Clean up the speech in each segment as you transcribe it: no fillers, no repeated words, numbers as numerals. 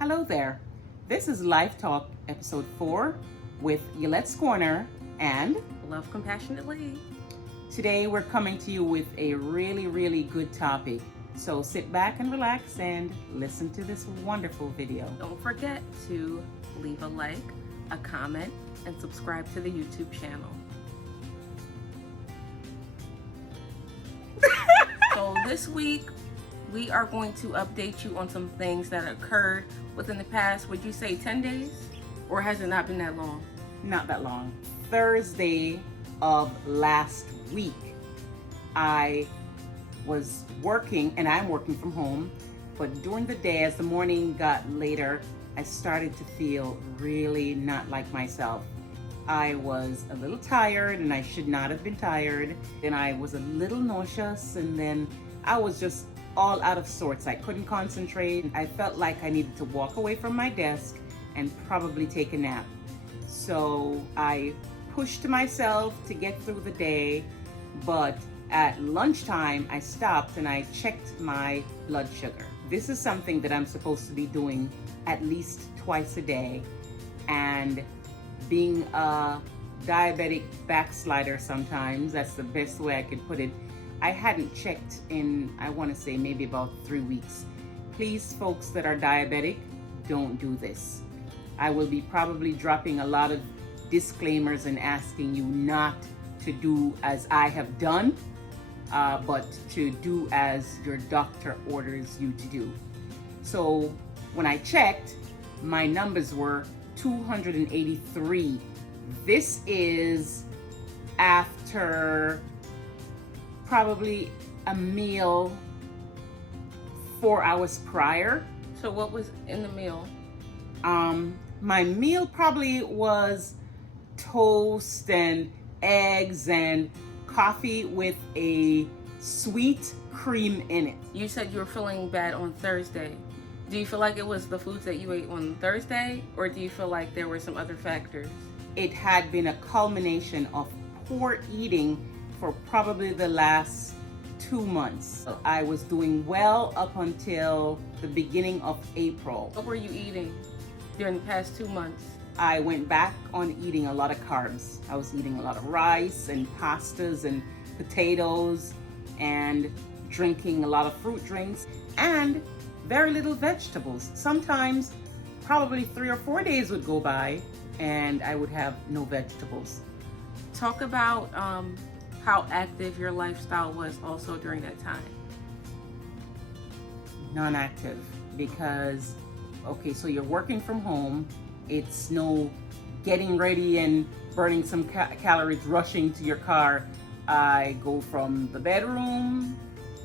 Hello there. This is Life Talk episode 4 with Yulette's Corner, and Love Compassionately. today we're coming to you with a really good topic. So sit back and relax and listen to this wonderful video. Don't forget to leave a like, a comment, and subscribe to the YouTube channel. So this week, we are going to update you on some things that occurred within the past, would you say 10 days? Or has it not been that long? Not that long. Thursday of last week, I was working, and I'm working from home, but during the day, as the morning got later, I started to feel really not like myself. I was a little tired, and I should not have been tired. Then I was a little nauseous, and then I was just all out of sorts. I couldn't concentrate. I felt like I needed to walk away from my desk and probably take a nap. So I pushed myself to get through the day, but at lunchtime, I stopped and I checked my blood sugar. This is something that I'm supposed to be doing at least twice a day, and being a diabetic backslider sometimes, that's the best way I could put it, I hadn't checked in, I want to say maybe about 3 weeks. Please, folks that are diabetic, don't do this. I will be probably dropping a lot of disclaimers and asking you not to do as I have done, but to do as your doctor orders you to do. So when I checked, my numbers were 283. This is after probably a meal 4 hours prior. So what was in the meal? My meal probably was toast and eggs and coffee with a sweet cream in it. You said you were feeling bad on Thursday. Do you feel like it was the foods that you ate on Thursday, or do you feel like there were some other factors? It had been a culmination of poor eating for probably the last 2 months. I was doing well up until the beginning of April. What were you eating during the past 2 months? I went back on eating a lot of carbs. I was eating a lot of rice and pastas and potatoes and drinking a lot of fruit drinks and very little vegetables. Sometimes probably 3 or 4 days would go by and I would have no vegetables. Talk about how active your lifestyle was also during that time. Non-active, because, okay, so you're working from home. It's no getting ready and burning some calories, rushing to your car. I go from the bedroom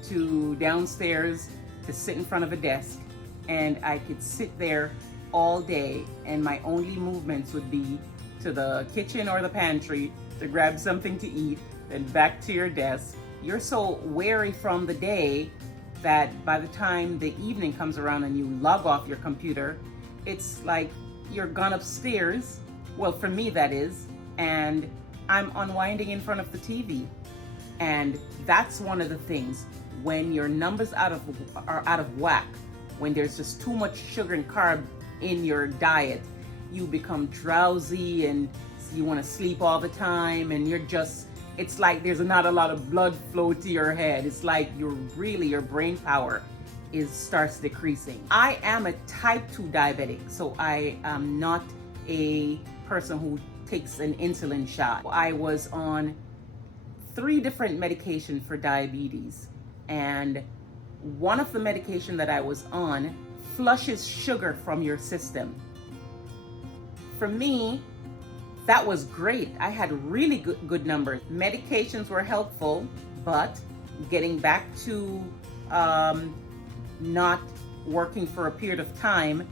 to downstairs to sit in front of a desk, and I could sit there all day, and my only movements would be to the kitchen or the pantry to grab something to eat, then back to your desk. You're so weary from the day that by the time the evening comes around and you log off your computer, it's like you're gone upstairs, well, for me that is, and I'm unwinding in front of the TV. And that's one of the things, when your numbers are out of whack, when there's just too much sugar and carb in your diet, you become drowsy and you want to sleep all the time, and it's like there's not a lot of blood flow to your head. It's like your brain power starts decreasing. I am a type 2 diabetic, so I am not a person who takes an insulin shot. I was on 3 different medications for diabetes, and one of the medication that I was on flushes sugar from your system. For me, that was great. I had really good numbers. Medications were helpful, but getting back to not working for a period of time,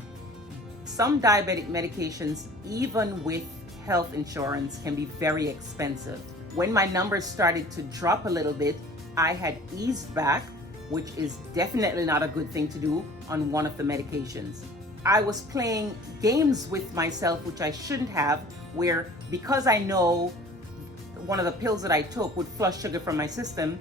some diabetic medications, even with health insurance, can be very expensive. When my numbers started to drop a little bit, I had eased back, which is definitely not a good thing to do on one of the medications. I was playing games with myself, which I shouldn't have, where because I know one of the pills that I took would flush sugar from my system,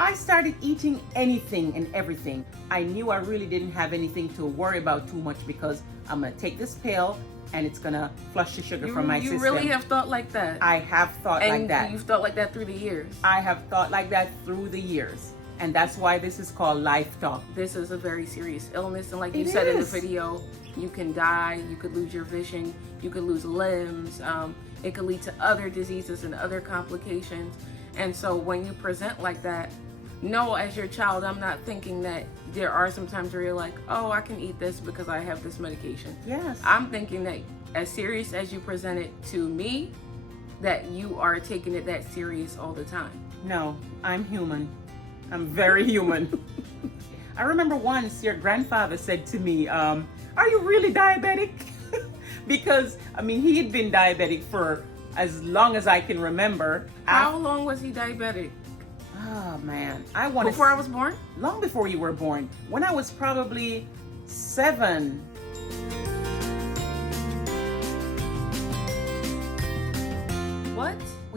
I started eating anything and everything. I knew I really didn't have anything to worry about too much because I'm gonna take this pill and it's gonna flush the sugar from my system. You really have thought like that? I have thought like that. And you've thought like that through the years? I have thought like that through the years. And that's why this is called Life Talk. This is a very serious illness, and like you said in the video, you can die, you could lose your vision, you could lose limbs, it could lead to other diseases and other complications. And so when you present like that, no, as your child, I'm not thinking that there are some times where you're like, oh, I can eat this because I have this medication. Yes. I'm thinking that as serious as you present it to me, that you are taking it that serious all the time. No, I'm human. I'm very human. I remember once your grandfather said to me, are you really diabetic? Because, I mean, he had been diabetic for as long as I can remember. How long was he diabetic? Oh man, I want to. Before I was born? Long before you were born. When I was probably 7. What?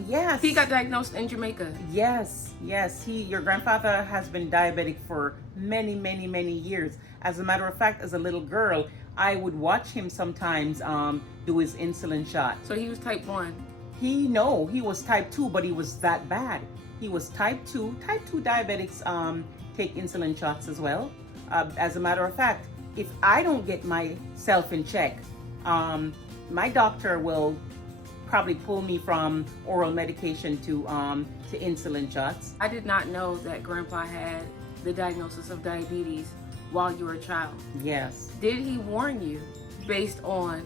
Yes. He got diagnosed in Jamaica. Yes, yes. Your grandfather has been diabetic for many, many, many years. As a matter of fact, as a little girl, I would watch him sometimes do his insulin shot. So he was type 1. He was type 2, but he was that bad. He was type 2. Type 2 diabetics take insulin shots as well. As a matter of fact, if I don't get myself in check, my doctor will probably pull me from oral medication to insulin shots. I did not know that Grandpa had the diagnosis of diabetes while you were a child. Yes. Did he warn you based on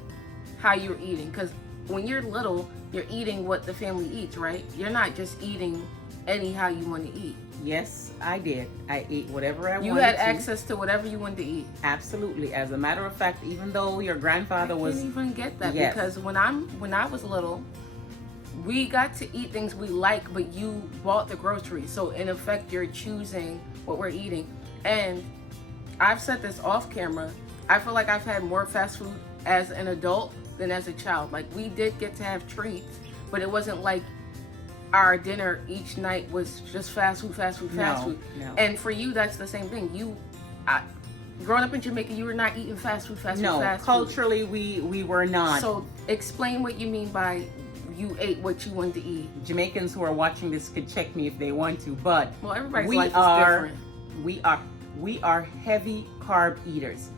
how you're eating? Because when you're little, you're eating what the family eats, right? You're not just eating anyhow you want to eat. Yes, I did. I ate whatever I wanted. You had access to whatever you wanted to eat. Absolutely. As a matter of fact, even though your grandfather was... I can't even get that. Yes. Because when I was little, we got to eat things we like, but you bought the groceries. So in effect, you're choosing what we're eating. And I've said this off camera. I feel like I've had more fast food as an adult than as a child. Like, we did get to have treats, but it wasn't like our dinner each night was just fast food. No. And for you, that's the same thing. Growing up in Jamaica, you were not eating fast food. No, culturally, we were not. So explain what you mean by you ate what you wanted to eat. Jamaicans who are watching this could check me if they want to, but well, everybody's life is different. We are heavy carb eaters.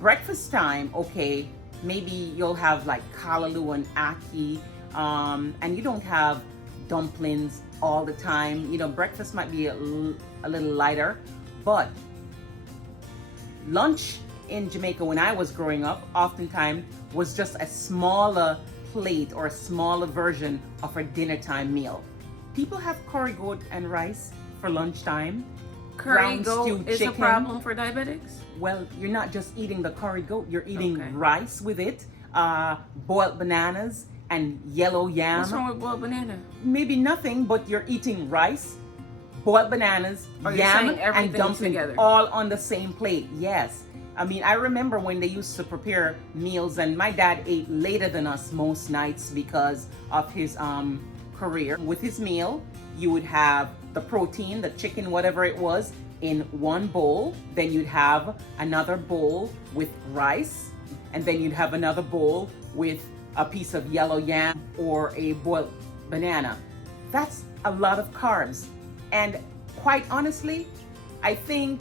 Breakfast time, okay, maybe you'll have like kalaloo and ackee, and you don't have dumplings all the time. You know, breakfast might be a little lighter, but lunch in Jamaica when I was growing up oftentimes was just a smaller plate or a smaller version of a dinner time meal. People have curry goat and rice for lunchtime. Curry goat is a problem for diabetics? Well, you're not just eating the curry goat, you're eating Okay. rice with it, boiled bananas and yellow yam. What's wrong with boiled banana? Maybe nothing, but you're eating rice, boiled bananas, Or you're yam, saying and everything dumpling together? all on the same plate. Yes. I mean, I remember when they used to prepare meals, and my dad ate later than us most nights because of his career. With his meal, you would have the protein, the chicken, whatever it was, in one bowl. Then you'd have another bowl with rice, and then you'd have another bowl with a piece of yellow yam or a boiled banana. That's a lot of carbs. And quite honestly, I think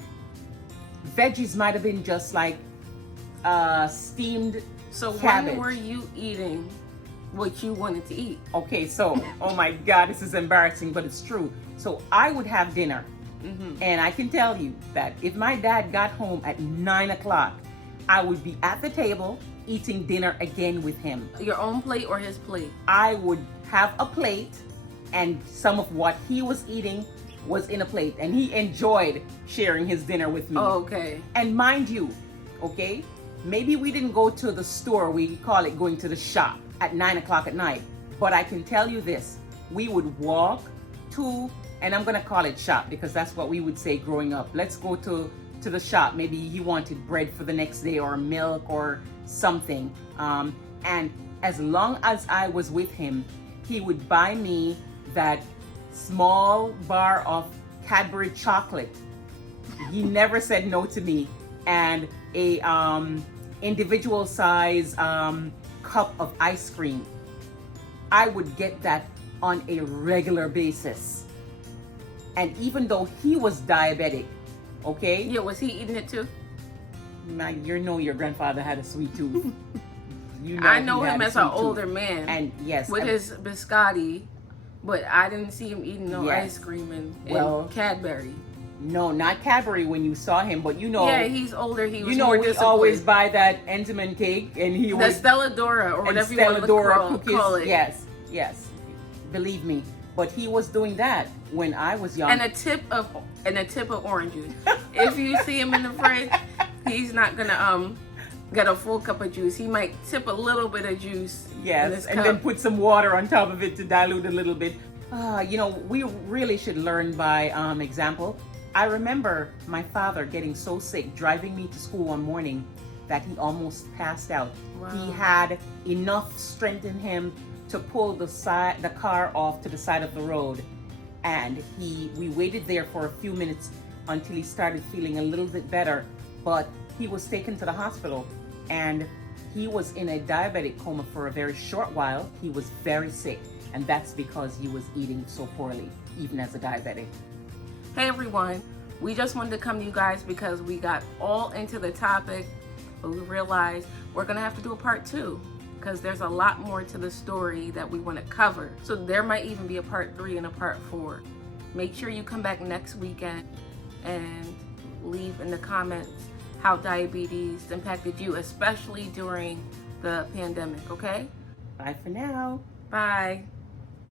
veggies might have been just like steamed So cabbage. when were you eating what you wanted to eat? Okay, so, oh my God, this is embarrassing, but it's true. So I would have dinner. And I can tell you that if my dad got home at 9 o'clock, I would be at the table eating dinner again with him. Your own plate or his plate? I would have a plate, and some of what he was eating was in a plate, and he enjoyed sharing his dinner with me. Oh, okay. And mind you, okay, maybe we didn't go to the store, we call it going to the shop at 9 o'clock at night, but I can tell you this, we would walk to, and I'm gonna call it shop because that's what we would say growing up. Let's go to the shop. Maybe he wanted bread for the next day or milk or something. And as long as I was with him, he would buy me that small bar of Cadbury chocolate. He never said no to me. And a individual size cup of ice cream. I would get that on a regular basis. And even though he was diabetic, okay? Yeah, was he eating it too? Man, you know your grandfather had a sweet tooth. You I know he had him a as an sweet older tooth. man. And yes. With his biscotti, but I didn't see him eating no Yes. ice cream and Well, Cadbury. No, not Cadbury when you saw him, but you know. Yeah, he's older. He was you know, more we disciplined. always buy that Entenmann cake, and he the was Stella Dora or and whatever you Stella want Dora to cookies. call it. Yes, yes. Believe me, but he was doing that when I was young. And a tip of orange juice. If you see him in the fridge, he's not gonna get a full cup of juice. He might tip a little bit of juice. In Yes, his and cup. then put some water on top of it to dilute a little bit. You know, we really should learn by example. I remember my father getting so sick, driving me to school one morning, that he almost passed out. Wow. He had enough strength in him to pull the car off to the side of the road, and we waited there for a few minutes until he started feeling a little bit better. But he was taken to the hospital, and he was in a diabetic coma for a very short while. He was very sick, and that's because he was eating so poorly, even as a diabetic. Hey everyone, we just wanted to come to you guys because we got all into the topic, but we realized we're gonna have to do a part 2 because there's a lot more to the story that we want to cover. So there might even be a part 3 and a part 4. Make sure you come back next weekend and leave in the comments how diabetes impacted you, especially during the pandemic, okay? Bye for now. Bye.